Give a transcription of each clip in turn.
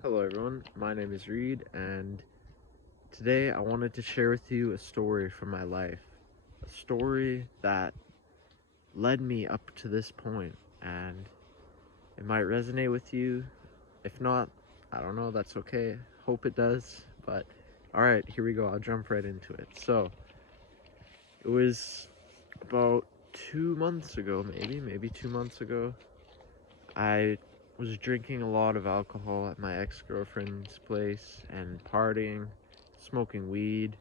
Hello everyone, my name is Reed, and today I wanted to share with you a story from my life. A story that led me up to this point, and it might resonate with you. If not, I don't know, that's okay. Hope it does, but alright, here we go, I'll jump right into it. So, it was about 2 months ago, maybe 2 months ago. I was drinking a lot of alcohol at my ex-girlfriend's place and partying, smoking weed,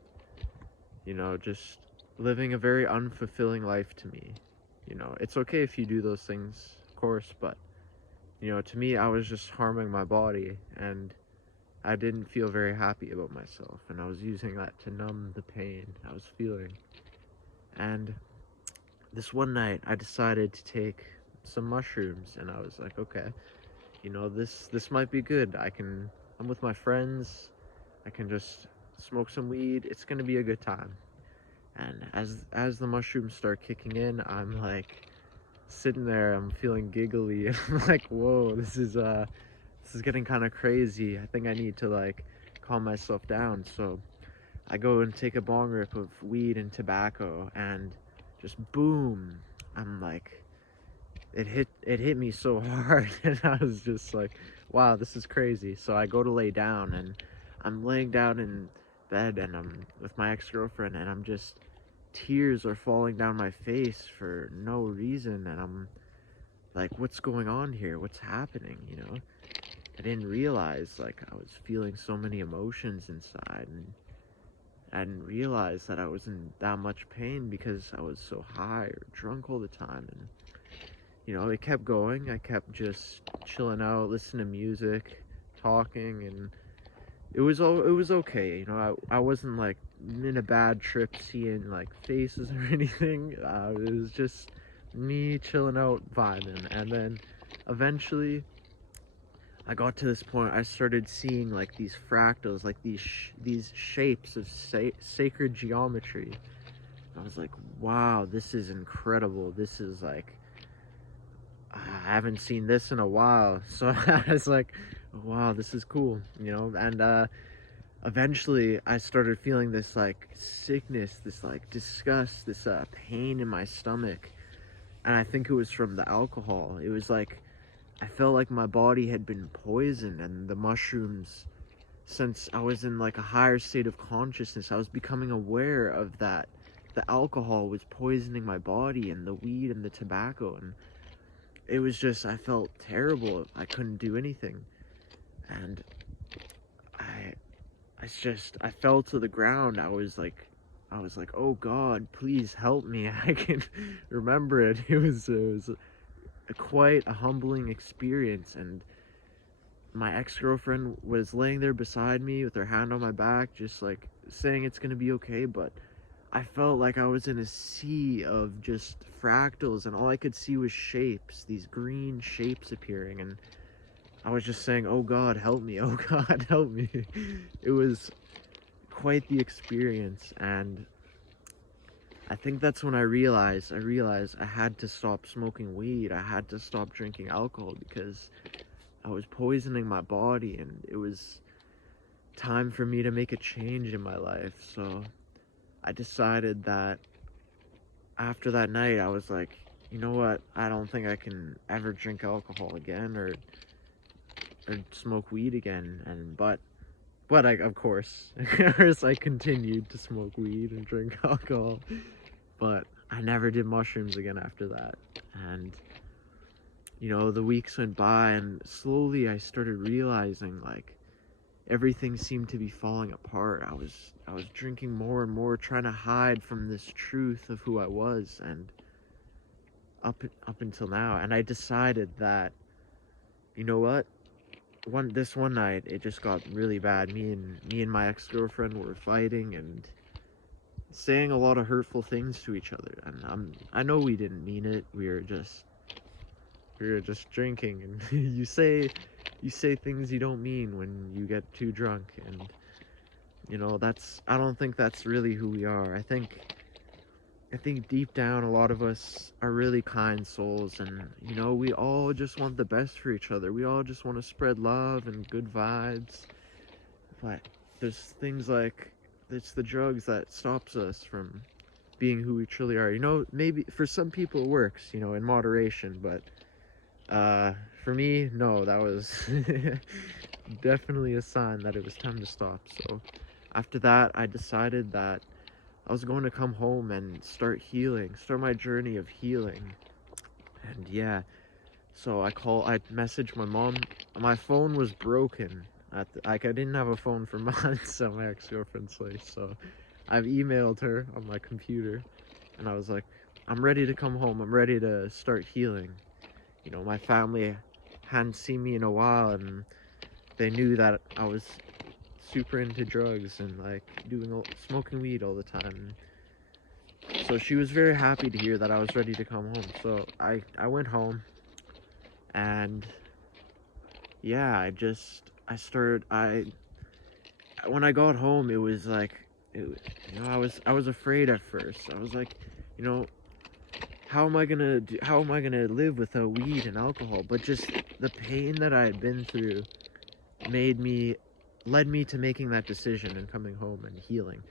just living a very unfulfilling life to me. It's okay if you do those things, of course, but to me, I was just harming my body and I didn't feel very happy about myself, and I was using that to numb the pain I was feeling. And this one night, I decided to take some mushrooms, and I was like, okay, this might be good. I'm with my friends. I can just smoke some weed. It's gonna be a good time. And as the mushrooms start kicking in, I'm like sitting there. I'm feeling giggly, and I'm like, whoa, this is getting kind of crazy. I think I need to like calm myself down. So I go and take a bong rip of weed and tobacco, and just boom. I'm like, it hit me so hard, and I was just like, wow, this is crazy. So I go to lay down, and I'm laying down in bed, and I'm with my ex-girlfriend, and I'm just tears are falling down my face for no reason, and I'm like, what's going on here? What's happening? I didn't realize like I was feeling so many emotions inside, and I didn't realize that I was in that much pain because I was so high or drunk all the time. And it kept going. I kept just chilling out, listening to music, talking, and it was okay. I wasn't like in a bad trip seeing like faces or anything. It was just me chilling out, vibing, and then eventually I got to this point. I started seeing like these fractals, like these shapes of sacred geometry. I was like, wow, this is incredible. This is like I haven't seen this in a while. So I was like, wow, this is cool. And eventually I started feeling this like sickness, this like disgust, this pain in my stomach. And I think it was from the alcohol. It was like I felt like my body had been poisoned, and the mushrooms, since I was in like a higher state of consciousness, I was becoming aware of that. The alcohol was poisoning my body, and the weed and the tobacco, and it was just, I felt terrible. I couldn't do anything. And I I fell to the ground. I was like, oh God, please help me. I can remember it. It was quite a humbling experience. And my ex-girlfriend was laying there beside me with her hand on my back, just like saying it's gonna be okay. But I felt like I was in a sea of just fractals, and all I could see was shapes, these green shapes appearing. And I was just saying, oh God, help me. Oh God, help me. It was quite the experience. And I think that's when I realized I had to stop smoking weed. I had to stop drinking alcohol because I was poisoning my body, and it was time for me to make a change in my life. So I decided that after that night, I was like, you know what? I don't think I can ever drink alcohol again, or smoke weed again. But I, of course, I continued to smoke weed and drink alcohol, but I never did mushrooms again after that. And the weeks went by, and slowly I started realizing like everything seemed to be falling apart. I was drinking more and more, trying to hide from this truth of who I was, and up until now. And I decided that, you know what? One night it just got really bad. Me and my ex-girlfriend were fighting and saying a lot of hurtful things to each other. And I know we didn't mean it. We were just drinking, and you say things you don't mean when you get too drunk. And that's I don't think that's really who we are. I think I think deep down, a lot of us are really kind souls, and we all just want the best for each other. We all just want to spread love and good vibes. But there's things like it's the drugs that stops us from being who we truly are. Maybe for some people it works, in moderation, but for me, no, that was definitely a sign that it was time to stop. So after that, I decided that I was going to come home and start healing, start my journey of healing. And yeah, so I messaged my mom. My phone was broken. I didn't have a phone for months at my ex-girlfriend's place, so I've emailed her on my computer, and I was like, I'm ready to come home. I'm ready to start healing. My family hadn't seen me in a while, and they knew that I was super into drugs and like smoking weed all the time. So she was very happy to hear that I was ready to come home. So I went home, and yeah, I started I when I got home, it was like I was afraid at first. I was like, you know, how am I gonna live without weed and alcohol? But just the pain that I had been through made me led me to making that decision and coming home and healing.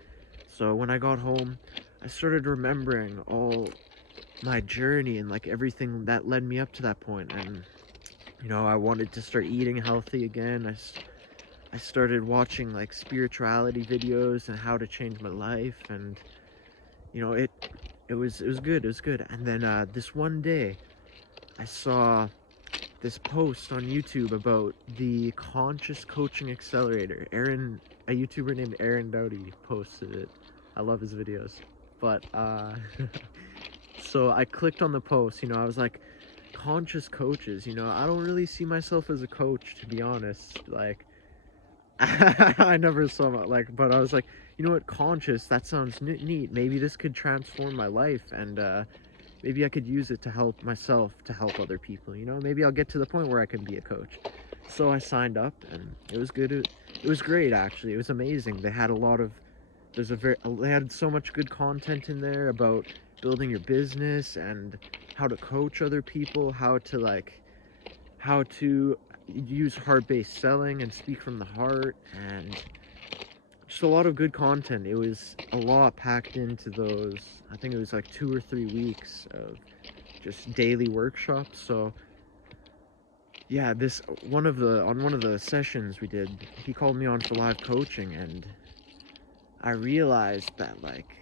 So when I got home, I started remembering all my journey and like everything that led me up to that point. And I wanted to start eating healthy again. I started watching like spirituality videos and how to change my life, and it was good. It was good. And then this one day, I saw this post on YouTube about the Conscious Coaching Accelerator. A YouTuber named Aaron Doughty posted it. I love his videos. But so I clicked on the post. I was like, conscious coaches. I don't really see myself as a coach, to be honest. Like, I never saw but I was like, you know what, conscious. That sounds neat. Maybe this could transform my life, and maybe I could use it to help myself, to help other people. Maybe I'll get to the point where I can be a coach. So I signed up, and it was good. It was great, actually. It was amazing. They had a lot of they had so much good content in there about building your business and how to coach other people, how to use heart-based selling and speak from the heart, and just a lot of good content. It was a lot packed into those. I think it was like 2 or 3 weeks of just daily workshops. So yeah, this one of the sessions we did, he called me on for live coaching, and I realized that like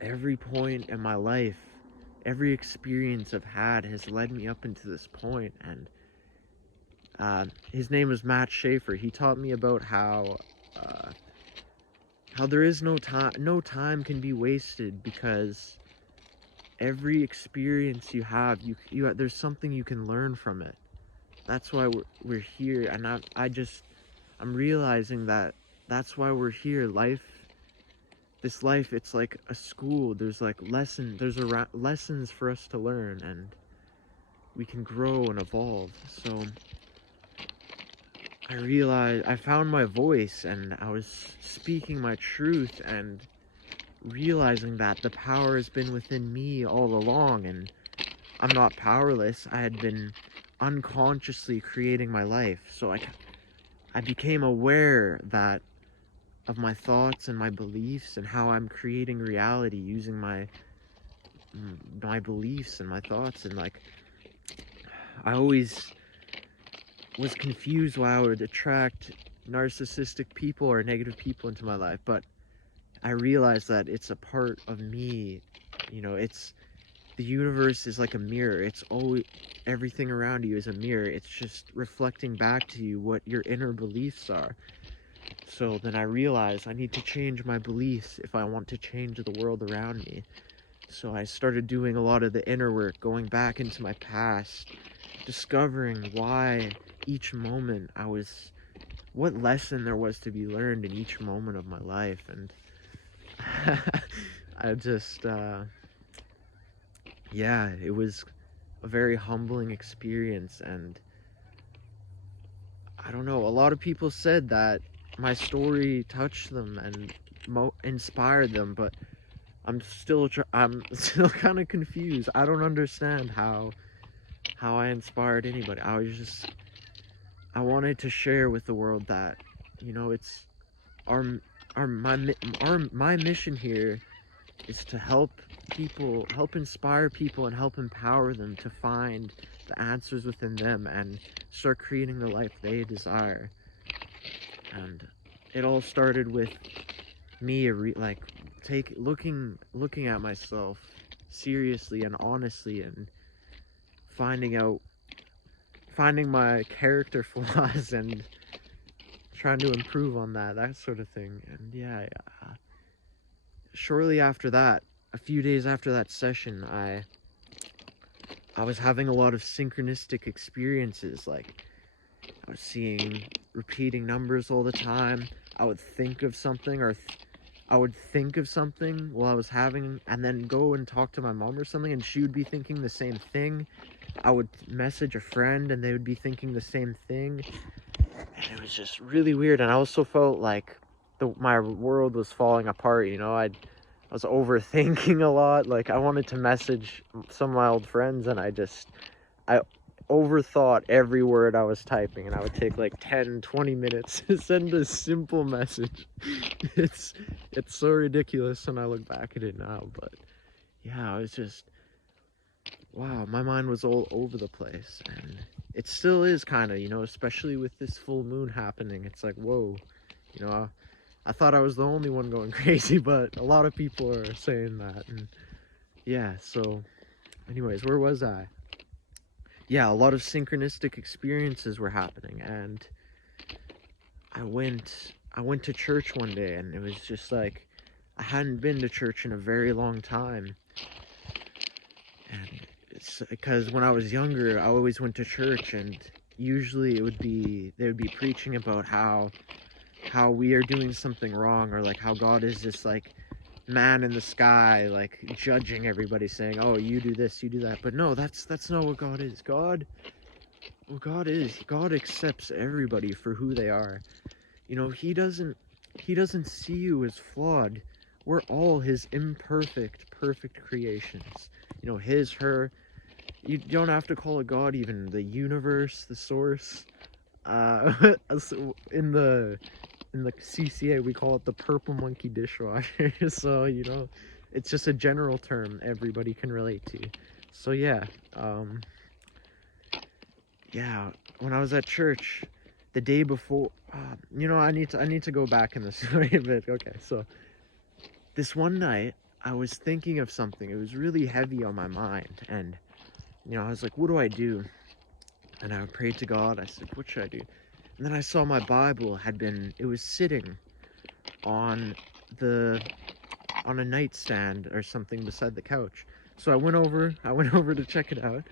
every point in my life, every experience I've had has led me up into this point. And his name was Matt Schaefer. He taught me about how there is no time. No time can be wasted, because every experience you have, there's something you can learn from it. That's why we're here, and I'm realizing that that's why we're here. This life, it's like a school. There's like lessons for us to learn, and we can grow and evolve. So I realized I found my voice, and I was speaking my truth, and realizing that the power has been within me all along, and I'm not powerless. I had been unconsciously creating my life. So I became aware that of my thoughts and my beliefs, and how I'm creating reality using my beliefs and my thoughts. And like, I always was confused why I would attract narcissistic people or negative people into my life, but I realized that it's a part of me. It's the universe is like a mirror. It's always Everything around you is a mirror. It's just reflecting back to you what your inner beliefs are. So then I realized I need to change my beliefs if I want to change the world around me. So I started doing a lot of the inner work, going back into my past, discovering why each moment what lesson there was to be learned in each moment of my life. And I just, yeah, it was a very humbling experience. And I don't know, a lot of people said that my story touched them and inspired them, but I'm still kind of confused. I don't understand how I inspired anybody. I wanted to share with the world that, it's our my mission here is to help inspire people and help empower them to find the answers within them and start creating the life they desire. And it all started with me looking at myself seriously and honestly and finding my character flaws and trying to improve on that sort of thing. And yeah, shortly after that, a few days after that session, I was having a lot of synchronistic experiences. Like, I was seeing repeating numbers all the time. I would think of something, I would think of something while I was having, and then go and talk to my mom or something, and she would be thinking the same thing. I would message a friend, and they would be thinking the same thing. And it was just really weird, and I also felt like my world was falling apart, I was overthinking a lot. Like, I wanted to message some of my old friends, and I overthought every word I was typing, and I would take like 10-20 minutes to send a simple message. It's so ridiculous when I look back at it now, but yeah, I was just, wow, my mind was all over the place, and it still is kind of, especially with this full moon happening. It's like, whoa, I thought I was the only one going crazy, but a lot of people are saying that. And yeah, so anyways, where was I? Yeah, a lot of synchronistic experiences were happening, and I went to church one day, and it was just like, I hadn't been to church in a very long time. And it's because when I was younger, I always went to church, and usually they would be preaching about how we are doing something wrong, or like how God is this like man in the sky, like judging everybody, saying, oh, you do this, you do that. But no, that's not what God is. God accepts everybody for who they are. He doesn't see you as flawed. We're all his imperfect, perfect creations. His, her. You don't have to call it God, even the universe, the source. In the CCA, we call it the purple monkey dishwasher. So, it's just a general term everybody can relate to. So yeah, yeah, when I was at church the day before, I need to go back in the story a bit. Okay, so this one night I was thinking of something. It was really heavy on my mind, and I was like, what do I do? And I prayed to God. I said, what should I do? And then I saw my Bible it was sitting on a nightstand or something beside the couch. So I went over to check it out.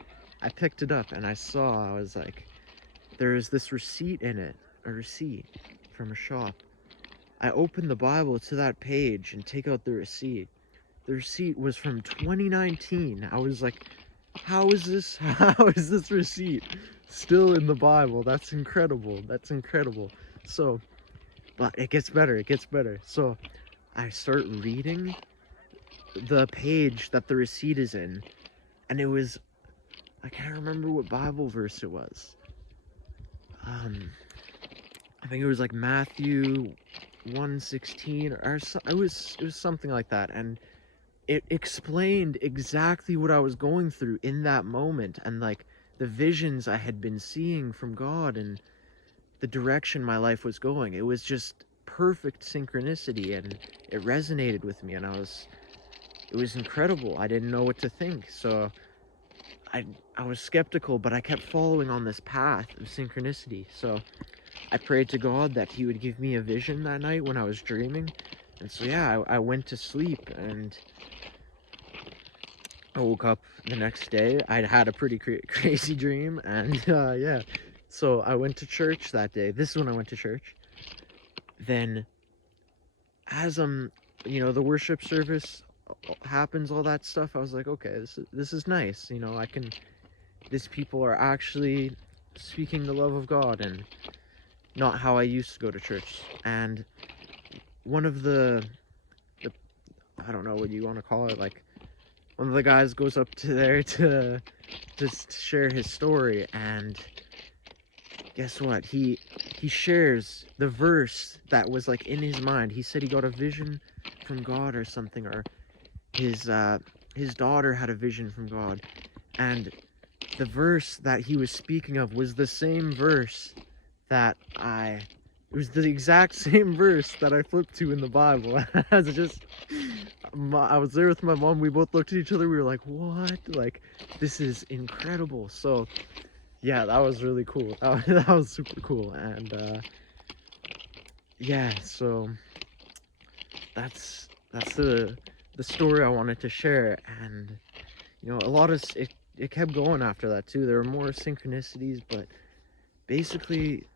I picked it up, and I was like, there is this receipt in it, a receipt from a shop. I opened the Bible to that page and take out the receipt. The receipt was from 2019. I was like, how is this receipt still in the Bible? That's incredible. So, but it gets better. So I start reading the page that the receipt is in, and I can't remember what Bible verse it was. I think it was like Matthew 1:16, or it was something like that, and it explained exactly what I was going through in that moment, and like the visions I had been seeing from God, and the direction my life was going. It was just perfect synchronicity, and it resonated with me, and it was incredible. I didn't know what to think, so I was skeptical, but I kept following on this path of synchronicity. So I prayed to God that he would give me a vision that night when I was dreaming. And so yeah, I went to sleep, and I woke up the next day. I'd had a pretty crazy dream, and yeah. So I went to church that day. This is when I went to church. Then as the worship service happens, all that stuff, I was like, okay, this is nice. These people are actually speaking the love of God, and not how I used to go to church. And one of the I don't know what you want to call it, like one of the guys goes up to there to just share his story, and guess what? He shares the verse that was like in his mind. He said he got a vision from God or something, or his daughter had a vision from God, and the verse that he was speaking of was the same verse that it was the exact same verse that I flipped to in the Bible. As just, I was there with my mom. We both looked at each other. We were like, "What? Like, this is incredible!" So, yeah, that was really cool. That was super cool. And yeah, so that's the story I wanted to share. And you know, a lot of it kept going after that too. There were more synchronicities, but basically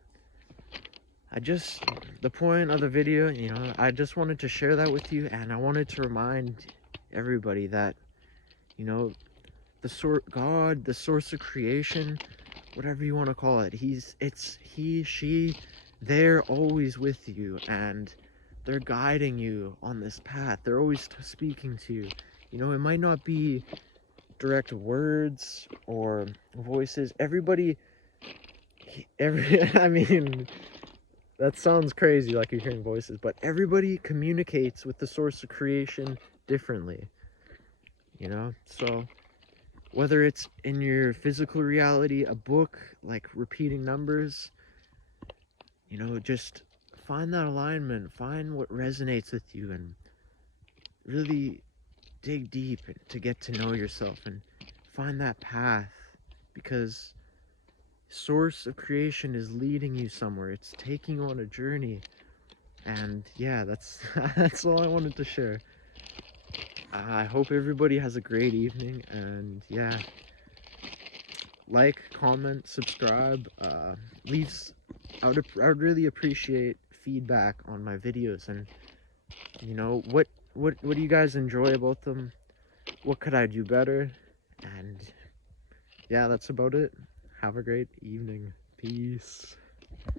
the point of the video, you know, I just wanted to share that with you, and I wanted to remind everybody that, you know, God, the source of creation, whatever you want to call it, she, they're always with you, and they're guiding you on this path. They're always speaking to you. You know, it might not be direct words or voices. I mean, that sounds crazy, like you're hearing voices, but everybody communicates with the source of creation differently, you know? So whether it's in your physical reality, a book, like repeating numbers, you know, just find that alignment, find what resonates with you, and really dig deep to get to know yourself and find that path, because source of creation is leading you somewhere. It's taking you on a journey. And yeah, that's that's all I wanted to share. I hope everybody has a great evening, and yeah, like, comment, subscribe, leaves. I would really appreciate feedback on my videos, and you know, what do you guys enjoy about them? What could I do better? And yeah, that's about it. Have a great evening. Peace.